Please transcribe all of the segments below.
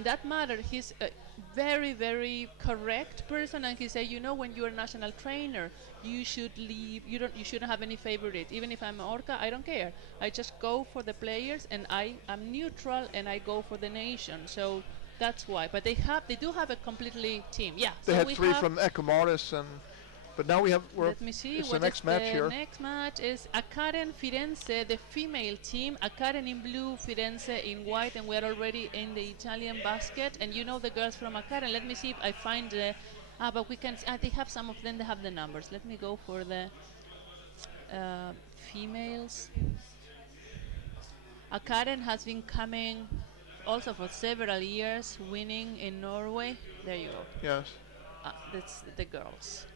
in that matter, he's a very, very correct person, and he said, you know, when you're a national trainer, you should leave. You shouldn't have any favorite. Even if I'm Orca, I don't care. I just go for the players, and I'm neutral, and I go for the nation. So that's why. But they do have a completely team. Yeah. They So had we 3 have. from Ecomaris, but now Let me see it's the what is next match the here. next match is Akaren Firenze, the female team. Akaren in blue, Firenze in white, and we're already in the Italian basket. And you know the girls from Akaren. Let me see if I find the. But we can. They have some of them. They have the numbers. Let me go for the females. Akaren has been coming also for several years, winning in Norway. There you go. Yes. That's the girls.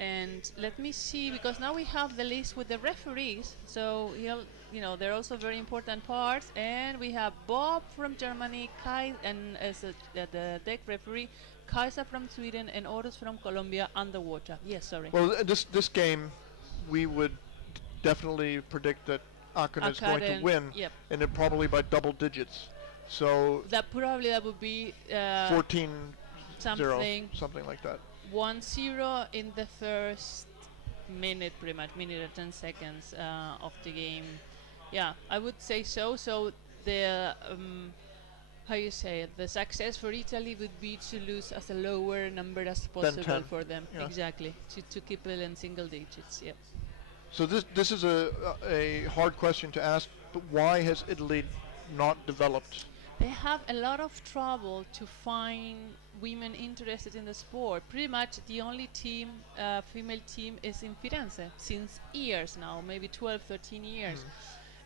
And let me see, because now we have the list with the referees, so they're also very important parts. And we have Bob from Germany, Kai, and as the deck referee, Kaiser from Sweden, and Oros from Colombia. Underwater. Yes, sorry. Well, this game, we would definitely predict that Aachen is going to win, yep. and it probably by double digits. So that would be 14-0, something like that. 1-0 in the first minute, pretty much, minute or 10 seconds of the game. Yeah, I would say so. So the how you say it, the success for Italy would be to lose as a lower number as possible for them. Yeah. Exactly, to keep it in single digits. Yep. So this is a hard question to ask, but why has Italy not developed? They have a lot of trouble to find women interested in the sport. Pretty much the only team, female team, is in Firenze since years now, maybe 12, 13 years.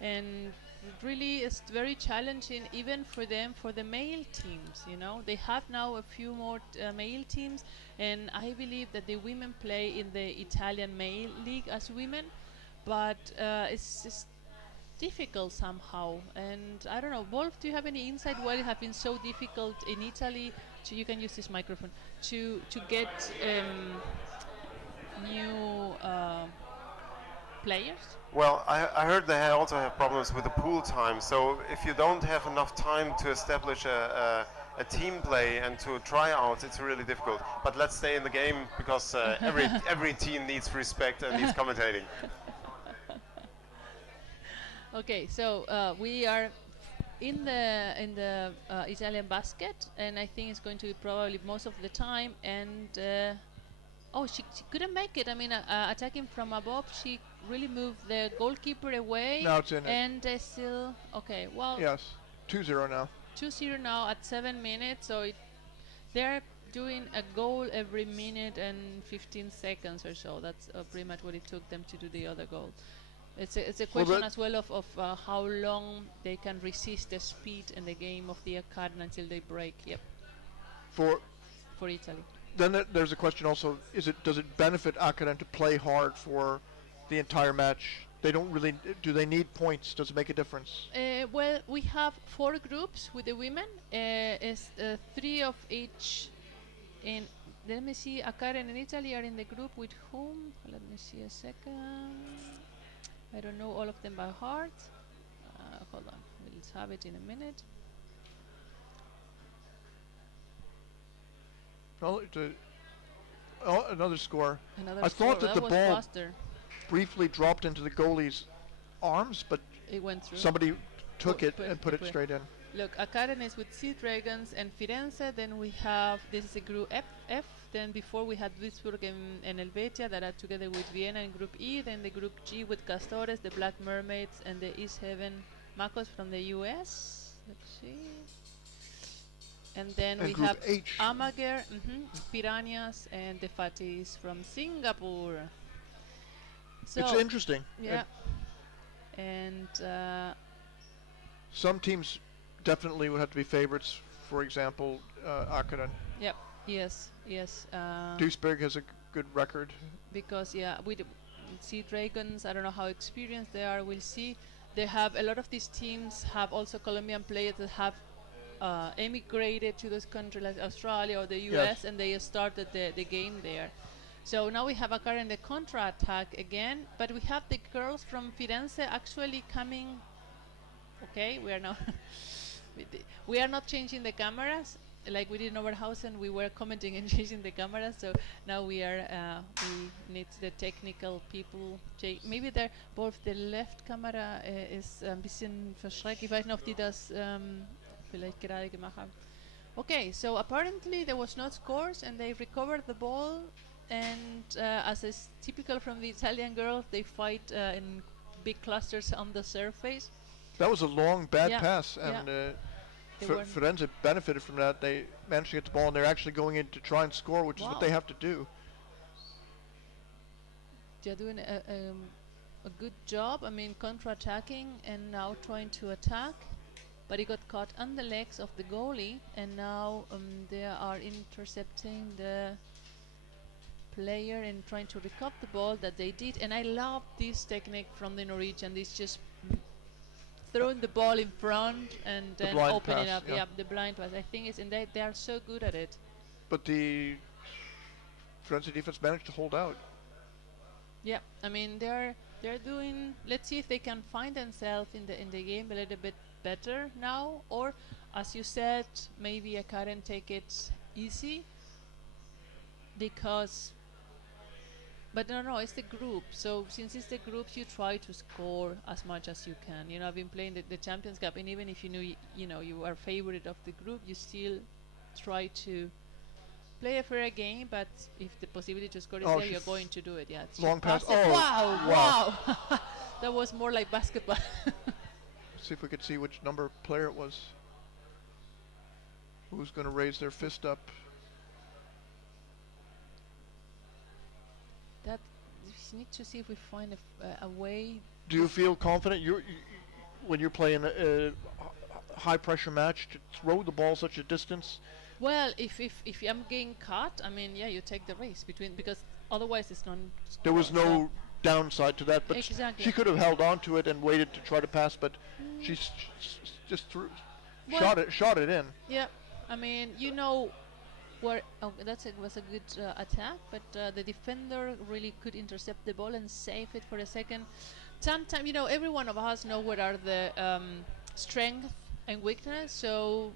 And really it's very challenging even for them, for the male teams, They have now a few more male teams, and I believe that the women play in the Italian male league as women, but it's just difficult somehow. And I don't know, Wolf, do you have any insight why it has been so difficult in Italy you can use this microphone to get new players? Well, I heard they also have problems with the pool time. So if you don't have enough time to establish a team play and to try out, it's really difficult. But let's stay in the game, because every team needs respect and needs commentating. Okay, so we are in the Italian basket, and I think it's going to be probably most of the time. And she couldn't make it. I mean, attacking from above, she really moved the goalkeeper away. Now it's in and still okay. Well, yes, 2-0 now. 2-0 now at 7 minutes. So they're doing a goal every minute and 15 seconds or so. That's pretty much what it took them to do the other goal. It's a question as well of how long they can resist the speed in the game of the Academy until they break. Yep. For Italy. Then there's a question also: does it benefit Academy to play hard for the entire match? They don't really. Do they need points? Does it make a difference? Well, we have 4 groups with the women. It's 3 of each. Let me see. Academy and Italy are in the group with whom? Let me see a second. I don't know all of them by heart. Hold on, we'll have it in a minute. Another score. I thought that the ball briefly dropped into the goalie's arms, but it went through. Somebody took it and put it straight in. Look, Academy is with Sea Dragons and Firenze. Then we have, this is a group F. Then before we had Duisburg and Helvetia that are together with Vienna in Group E. Then the Group G with Castores, the Black Mermaids, and the East Haven Macos from the US. Let's see. And then we have H. Amager, Piranhas, and the Fatis from Singapore. So it's interesting. Yeah. And some teams definitely would have to be favorites. For example, Akron. Yep. Yes. Duisburg has a good record. Because we see Dragons. I don't know how experienced they are. We'll see. They have a lot of these teams have also Colombian players that have emigrated to those countries like Australia or the US, and they started the game there. So now we have Akar in the contra-attack again, but we have the girls from Firenze actually coming. Okay, we are now we are not changing the cameras like we did in Oberhausen. We were commenting and changing the cameras, so now we we need the technical people. Maybe there both the left camera ist ein bisschen verschreckt. Ich weiß nicht, ob die das vielleicht gerade gemacht haben. Okay, so apparently there was no scores and they recovered the ball, and as is typical from the Italian girls, they fight in big clusters on the surface. That was a long bad pass, and Firenze benefited from that. They managed to get the ball, and they're actually going in to try and score, which is what they have to do. They're doing a good job. I mean, counter-attacking and now trying to attack. But he got caught on the legs of the goalie, and now they are intercepting the player and trying to recover the ball that they did. And I love this technique from the Norwegian. This just throwing the ball in front and then opening up. Yeah, the blind pass. I think it's they are so good at it. But the Firenze defense managed to hold out. Yeah, I mean they're doing. Let's see if they can find themselves in the game a little bit better now, or as you said, maybe I can't take it easy because. But no, it's the group. So since it's the groups, you try to score as much as you can. You know, I've been playing the Champions Cup, and even if you knew, you are favorite of the group, you still try to play a fair game. But if the possibility to score is there, you're going to do it. Yeah. Long pass. Wow! That was more like basketball. See if we could see which number player it was. Who's going to raise their fist up? That we just need to see if we find a way. Do you feel confident when you're playing a high pressure match to throw the ball such a distance? Well, if I'm getting caught, I mean, yeah, you take the risk because otherwise it's not. There was no downside to that, but exactly. She could have held on to it and waited to try to pass, but she just shot it in. Yeah, I mean, where that was a good attack, but the defender really could intercept the ball and save it for a second. Sometimes, every one of us know what are the strength and weakness. So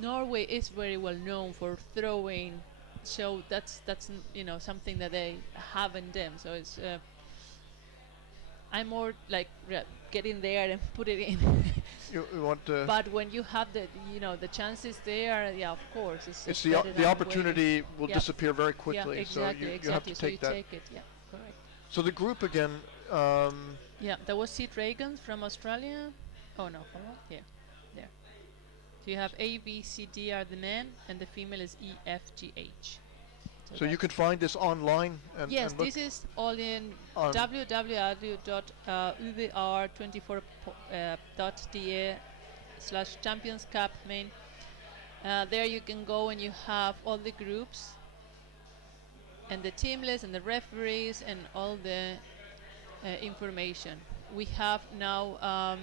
Norway is very well known for throwing. So that's something that they have in them. So it's I'm more like get in there and put it in. you want to. But when you have the chances there, yeah, of course, it's the opportunity will disappear very quickly. Yeah, exactly, so you have to take that. Take it. Yeah, correct. So the group again. Yeah, there was Sid Reagan from Australia. Oh no, hold on. Here, there. So you have A, B, C, D are the men, and the female is E, F, G, H. So you can find this online. Yes, and this is all in www.uvr24.de/Champions Cup main. There you can go and you have all the groups and the team list and the referees and all the information. We have now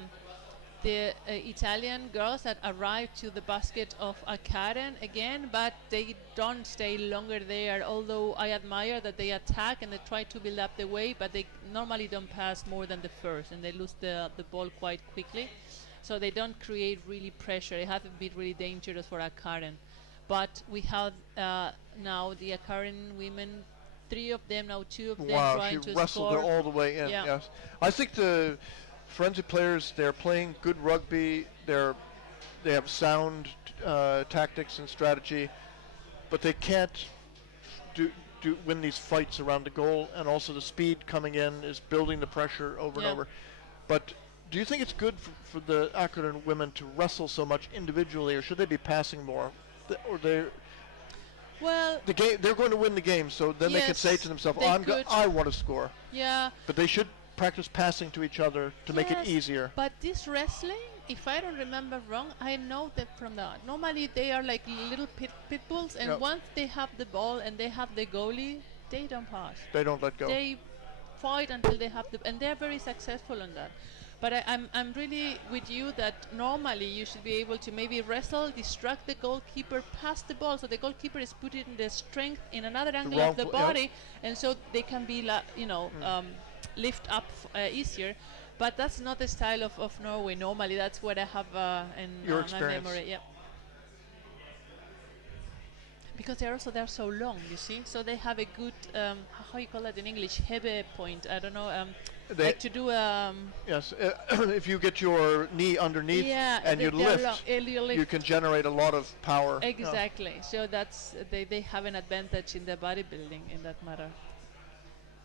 the Italian girls that arrived to the basket of Karen again, but they don't stay longer there, although I admire that they attack and they try to build up the way, but they normally don't pass more than the first, and they lose the ball quite quickly. So they don't create really pressure. It hasn't been really dangerous for Karen. But we have now the Karen women, 3 of them, now 2 of them trying to score. Wow, she wrestled her all the way in, yes. I think the Firenze players, they're playing good rugby. They have sound tactics and strategy, but they can't win these fights around the goal. And also the speed coming in is building the pressure over and over. But do you think it's good for the Akron women to wrestle so much individually, or should they be passing more? They're going to win the game, so then they can say to themselves, I want to score. Yeah. But they should practice passing to each other to make it easier. But this wrestling, if I don't remember wrong, I know that from normally they are like little pit bulls, and once they have the ball and they have the goalie, they don't pass. They don't let go. They fight until they have and they're very successful on that. But I'm really with you that normally you should be able to maybe wrestle, distract the goalkeeper, pass the ball, so the goalkeeper is putting the strength in another angle of the body, and so they can be lift up easier. But that's not the style of Norway. Normally, that's what I have in my memory. Yeah. Because they're so long, you see. So they have a good how you call that in English, hebe point. I don't know. Like to do. Yes, if you get your knee underneath and you lift, you can generate a lot of power. Exactly. So that's they have an advantage in the bodybuilding in that matter.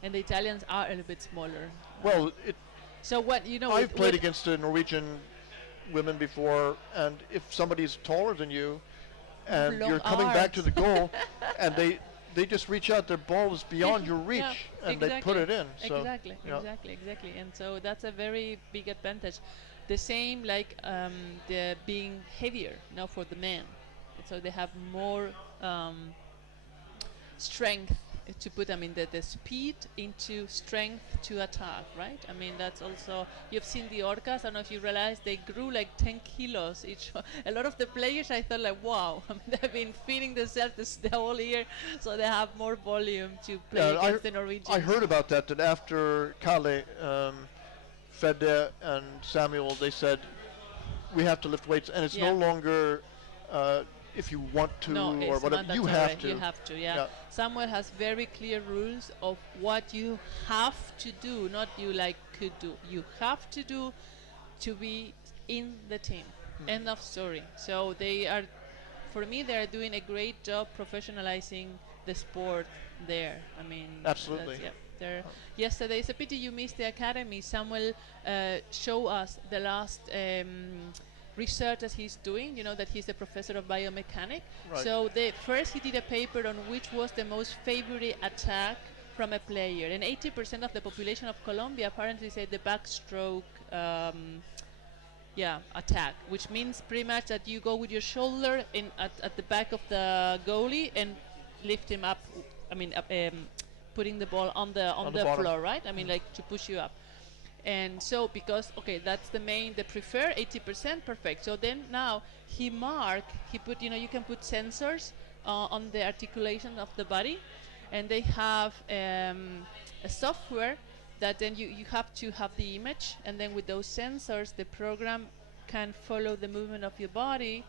And the Italians are a little bit smaller. Well, so what you know? I've played against the Norwegian women before, and if somebody's taller than you, and you're coming back to the goal, and they just reach out, their ball is beyond your reach, and they put it in. So exactly. And so that's a very big advantage. The same like the being heavier now for the men, so they have more strength to put, I mean, the speed into strength to attack, right? I mean, that's also, you've seen the orcas, I don't know if you realize, they grew like 10 kilos each. A lot of the players, I thought like, wow, I mean, they've been feeding themselves the whole year, so they have more volume to play against the Norwegians. I heard about that after Kalle, Fede and Samuel, they said, we have to lift weights, and it's no longer if you want to or whatever, you have to. You have to, Samuel has very clear rules of what you have to do, not you like could do. You have to do to be in the team. End of story. So they are, for me, they are doing a great job professionalizing the sport there. I mean, absolutely. Yesterday, it's a pity you missed the academy. Samuel showed us the last research that he's doing, you know, that he's a professor of biomechanics. Right. So first he did a paper on which was the most favorite attack from a player, and 80% of the population of Colombia apparently said the backstroke attack, which means pretty much that you go with your shoulder at the back of the goalie and lift him up, I mean putting the ball on the floor, right? I mean, like to push you up. And so because, that's the prefer 80%, perfect. So then now he put, you know, you can put sensors on the articulation of the body, and they have a software that then you have to have the image, and then with those sensors the program can follow the movement of your body,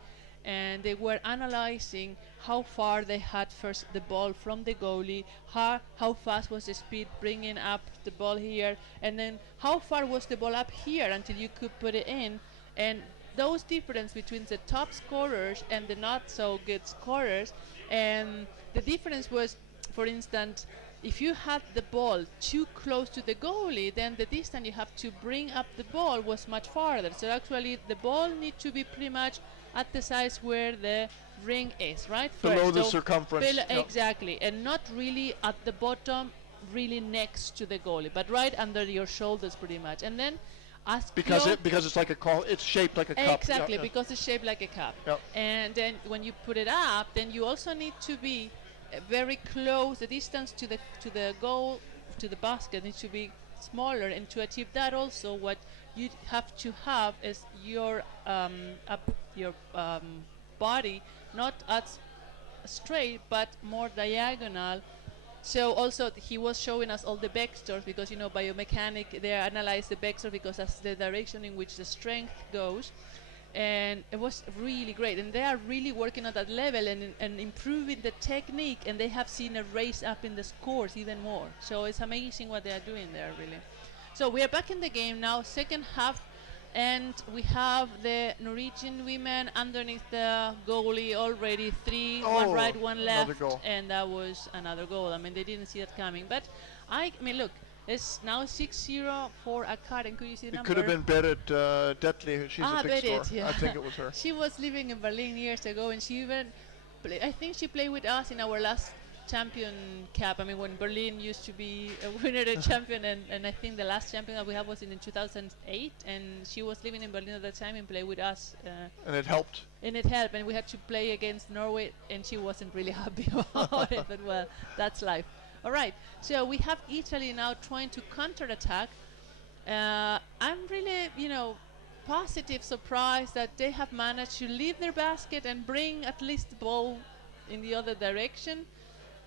and they were analyzing how far they had first the ball from the goalie, how fast was the speed bringing up the ball here, and then how far was the ball up here until you could put it in. And those difference between the top scorers and the not so good scorers, and the difference was, for instance, if you had the ball too close to the goalie, then the distance you have to bring up the ball was much farther. So actually the ball needs to be pretty much at the size where the ring is, right? Below the circumference. Exactly, and not really at the bottom, really next to the goalie, but right under your shoulders pretty much. And then because it's like it's shaped like a cup. Exactly, because it's shaped like a cup. And then when you put it up, then you also need to be very close. The distance to the goal, to the basket, needs to be smaller, and to achieve that also what you have to have is your body not as straight but more diagonal. So also he was showing us all the vectors, because you know biomechanic, they analyze the vector because that's the direction in which the strength goes, and it was really great. And they are really working at that level and improving the technique, and they have seen a raise up in the scores even more. So it's amazing what they are doing there, really. So we are back in the game now, second half, and we have the Norwegian women underneath the goalie already. One right, one left, and that was another goal. I mean, they didn't see that coming. But I mean, look, it's now 6-0 for Akar, and could you see the number? It could have been Berit Detley. She's a big star. I think it was her. She was living in Berlin years ago, and she even, I think she played with us in our last champion cap. I mean, when Berlin used to be a winner and champion, and I think the last champion that we had was in 2008, and she was living in Berlin at that time and played with us. And it helped. And we had to play against Norway, and she wasn't really happy about it, but well, that's life. All right, so we have Italy now trying to counter-attack. I'm really, positive surprised that they have managed to leave their basket and bring at least the ball in the other direction.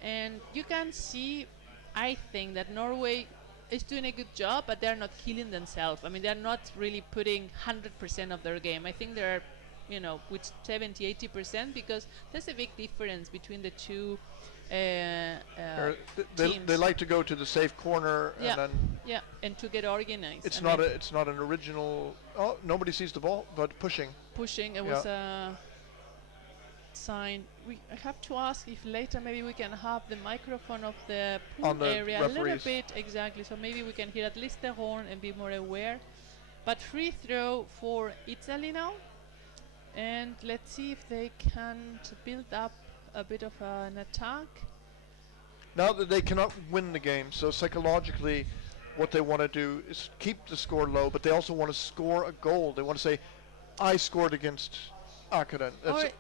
And you can see, I think, that Norway is doing a good job, but they're not killing themselves. I mean, they're not really putting 100% of their game. I think they're, with 70-80%, because there's a big difference between the two teams. They like to go to the safe corner and then and to get organized. It's not an original. Oh, nobody sees the ball, but pushing. It was a sign. I have to ask if later maybe we can have the microphone of the pool area referees. A little bit, exactly, so maybe we can hear at least the horn and be more aware. But free throw for Italy now, and let's see if they can build up a bit of an attack. Now that they cannot win the game, so psychologically what they want to do is keep the score low, but they also want to score a goal. They want to say, I scored against Akaren.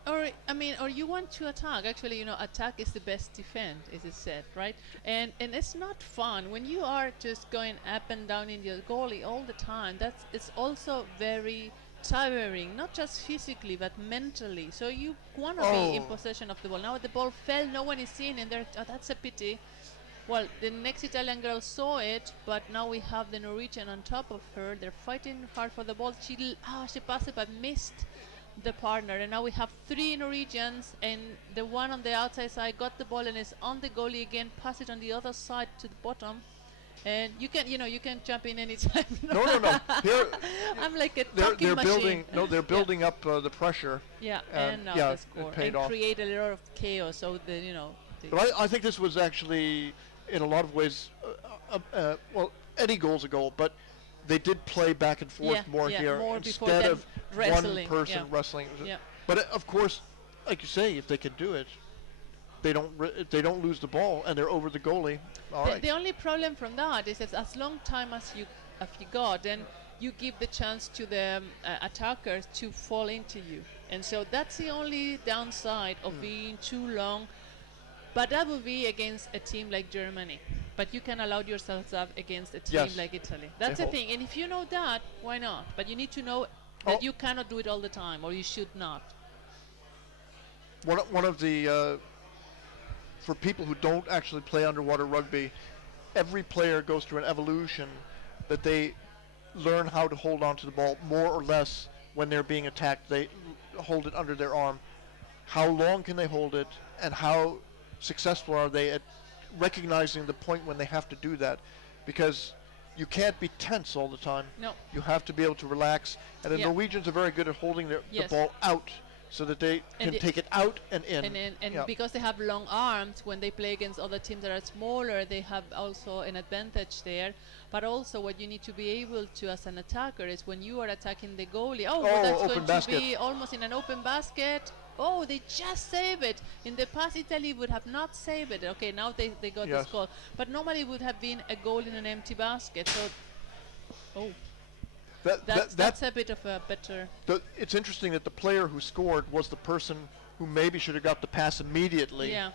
Or you want to attack. Actually, attack is the best defense, as it said, right? And it's not fun when you are just going up and down in your goalie all the time. It's also very tiring, not just physically but mentally. So you want to be in possession of the ball. Now the ball fell, no one is seeing, and that's a pity. Well, the next Italian girl saw it, but now we have the Norwegian on top of her. They're fighting hard for the ball. She passed it but missed the partner, and now we have 3 Norwegians, and the one on the outside side got the ball and is on the goalie again, pass it on the other side to the bottom. And you can jump in anytime. No. Here, I'm like a talking machine. They're building up the pressure. Yeah, and now the score, and create a lot of chaos. So But I think this was actually, in a lot of ways, any goal's a goal, but they did play back and forth more here instead of wrestling, one person wrestling. But of course, like you say, if they can do it, they don't lose the ball and they're over the goalie. The only problem from that is that as long time as you got, then you give the chance to the attackers to fall into you, and so that's the only downside of being too long. But that would be against a team like Germany. But you can allow yourselves up against a team like Italy. That's the thing. And if you know that, why not? But you need to know that you cannot do it all the time, or you should not. One of the for people who don't actually play underwater rugby, every player goes through an evolution that they learn how to hold on to the ball more or less when they're being attacked. They hold it under their arm. How long can they hold it, and how successful are they at recognizing the point when they have to do that? Because you can't be tense all the time. No. You have to be able to relax. And the Norwegians are very good at holding the ball out so that they can take it out and in. And because they have long arms, when they play against other teams that are smaller, they have also an advantage there. But also what you need to be able to, as an attacker, is when you are attacking the goalie, that's going to be almost in an open basket. Oh, they just save it. In the past, Italy would have not saved it. Okay, now they got this goal. But normally it would have been a goal in an empty basket. So, that's a bit of a better... It's interesting that the player who scored was the person who maybe should have got the pass immediately. Yeah.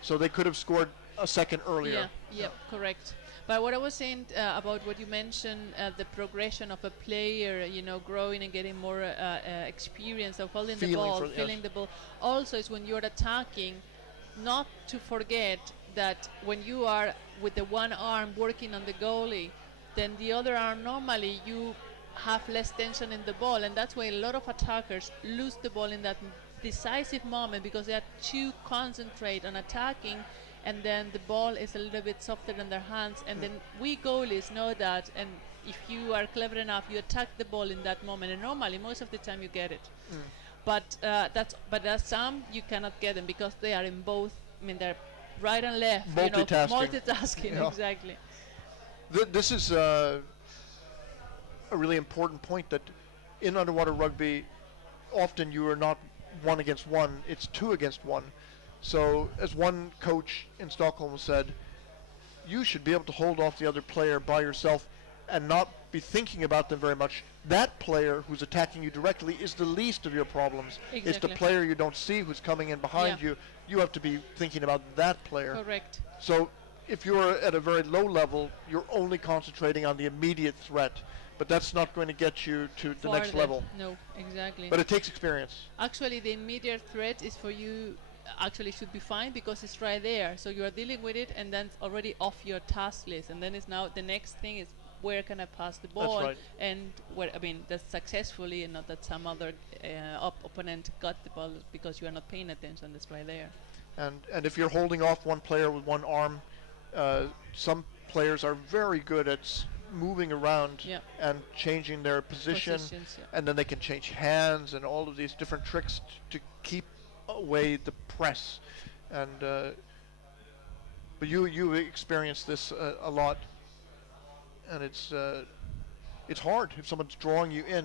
So they could have scored a second earlier. Yeah, correct. But what I was saying about what you mentioned, the progression of a player, growing and getting more experience of holding the ball, feeling the ball, also is when you're attacking, not to forget that when you are with the one arm working on the goalie, then the other arm normally you have less tension in the ball, and that's why a lot of attackers lose the ball in that decisive moment, because they are too concentrated on attacking, and then the ball is a little bit softer in their hands, and then we goalies know that, and if you are clever enough, you attack the ball in that moment, and normally most of the time you get it. But there's some you cannot get them because they are in both. I mean, they're right and left. Multitasking. Exactly. This is a really important point, that in underwater rugby, often you are not 1 against 1; it's 2 against 1. So, as one coach in Stockholm said, you should be able to hold off the other player by yourself and not be thinking about them very much. That player who's attacking you directly is the least of your problems. Exactly. It's the player you don't see who's coming in behind you. You have to be thinking about that player. Correct. So, if you're at a very low level, you're only concentrating on the immediate threat. But that's not going to get you to the next level. No, exactly. But it takes experience. Actually, the immediate threat is for you actually should be fine because it's right there. So you are dealing with it, and then it's already off your task list. And then it's now the next thing is where can I pass the ball, That's right. and where, I mean, that's successfully, and not that some other opponent got the ball because you are not paying attention. That's right there. And if you're holding off one player with one arm, some players are very good at moving around and changing their position, and then they can change hands and all of these different tricks to keep away the press. And but you experienced this a lot, and it's hard if someone's drawing you in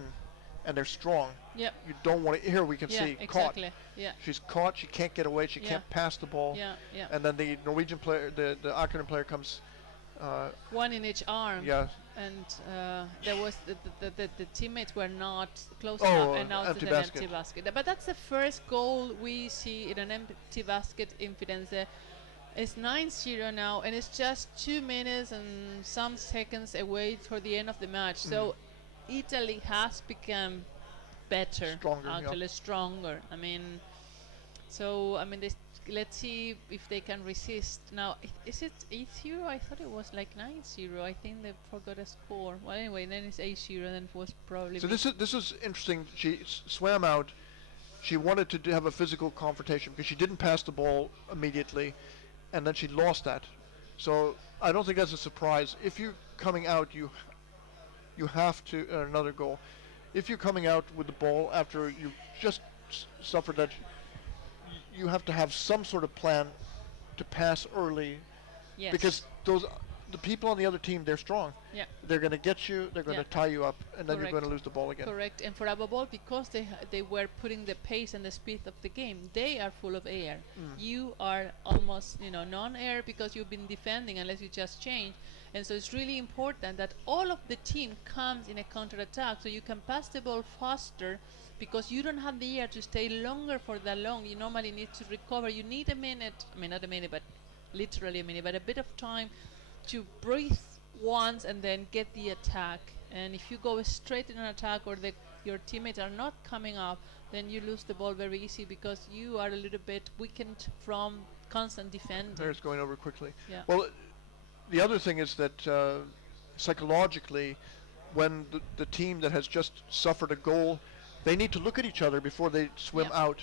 and they're strong. Yeah. You don't want to. Here we can see exactly. caught. Yeah. She's caught. She can't get away. She can't pass the ball. Yeah. Yeah. And then the Norwegian player, the Akerman player, comes. One in each arm. Yeah. And there was the teammates were not close enough, and now it's an empty basket. But that's the first goal we see in an empty basket in Firenze. It's 9-0 now, and it's just 2 minutes and some seconds away for the end of the match. So Italy has become better, stronger. I mean, let's see if they can resist. Now, is it 8-0? I thought it was like 9-0. I think they forgot a score. Well, anyway, then it's 8-0, and then it was probably. So this is interesting. She swam out. She wanted to have a physical confrontation because she didn't pass the ball immediately, and then she lost that. So I don't think that's a surprise. If you're coming out, you have to another goal. If you're coming out with the ball after you just suffered that, you have to have some sort of plan to pass early. Yes. Because the people on the other team, they're strong. Yeah. They're going to get you. They're going to tie you up, and then you're going to lose the ball again. Correct. And for above all, because they were putting the pace and the speed of the game, they are full of air. You are almost non-air because you've been defending unless you just change. And so it's really important that all of the team comes in a counter-attack, so you can pass the ball faster, because you don't have the air to stay longer for that long. You normally need to recover. You need a minute. I mean, not a minute, but literally a minute, but a bit of time to breathe once and then get the attack. And if you go straight in an attack, or your teammates are not coming up, then you lose the ball very easy because you are a little bit weakened from constant defending. There's going over quickly. Yeah. Well, the other thing is that psychologically, when the team that has just suffered a goal, they need to look at each other before they swim out.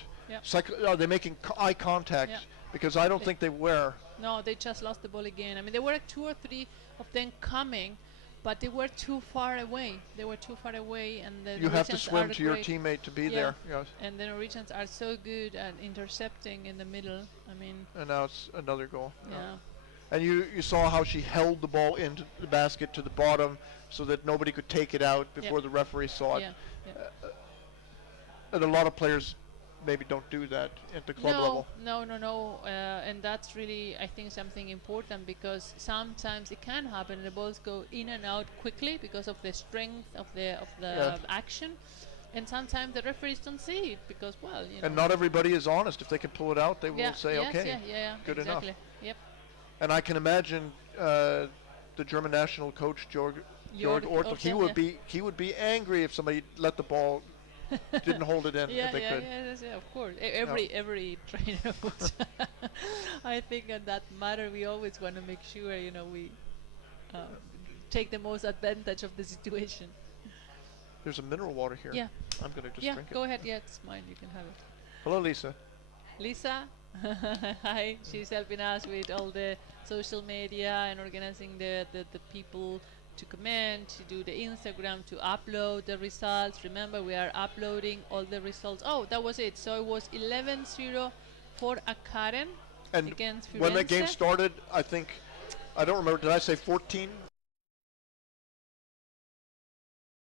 Are they making eye contact? Because I don't think they were. No, they just lost the ball again. I mean, there were 2 or 3 of them coming, but they were too far away. And you have to swim to your teammate to be there. Yes. And the Norwegians are so good at intercepting in the middle. I mean. And now it's another goal. Yeah. And you saw how she held the ball into the basket to the bottom so that nobody could take it out before the referee saw it. And a lot of players maybe don't do that at the club level. No. And that's really, I think, something important, because sometimes it can happen and the balls go in and out quickly because of the strength of the action. And sometimes the referees don't see it because, And not everybody is honest. If they can pull it out, they will say, okay, good enough. Yep. And I can imagine the German national coach, Georg Ortl, he would be angry if somebody let the ball didn't hold it in if they could. Yeah, of course. Every trainer would. I think on that matter, we always want to make sure, we take the most advantage of the situation. There's a mineral water here. Yeah. I'm going to just drink it. Go ahead. Yeah, it's mine. You can have it. Hello, Lisa. Lisa? Hi. She's helping us with all the social media and organizing the people to comment, to do the Instagram, to upload the results. Remember, we are uploading all the results. Oh, that was it. So it was 11-0 for Akaren against Firenze. When that game started, I don't remember, did I say 14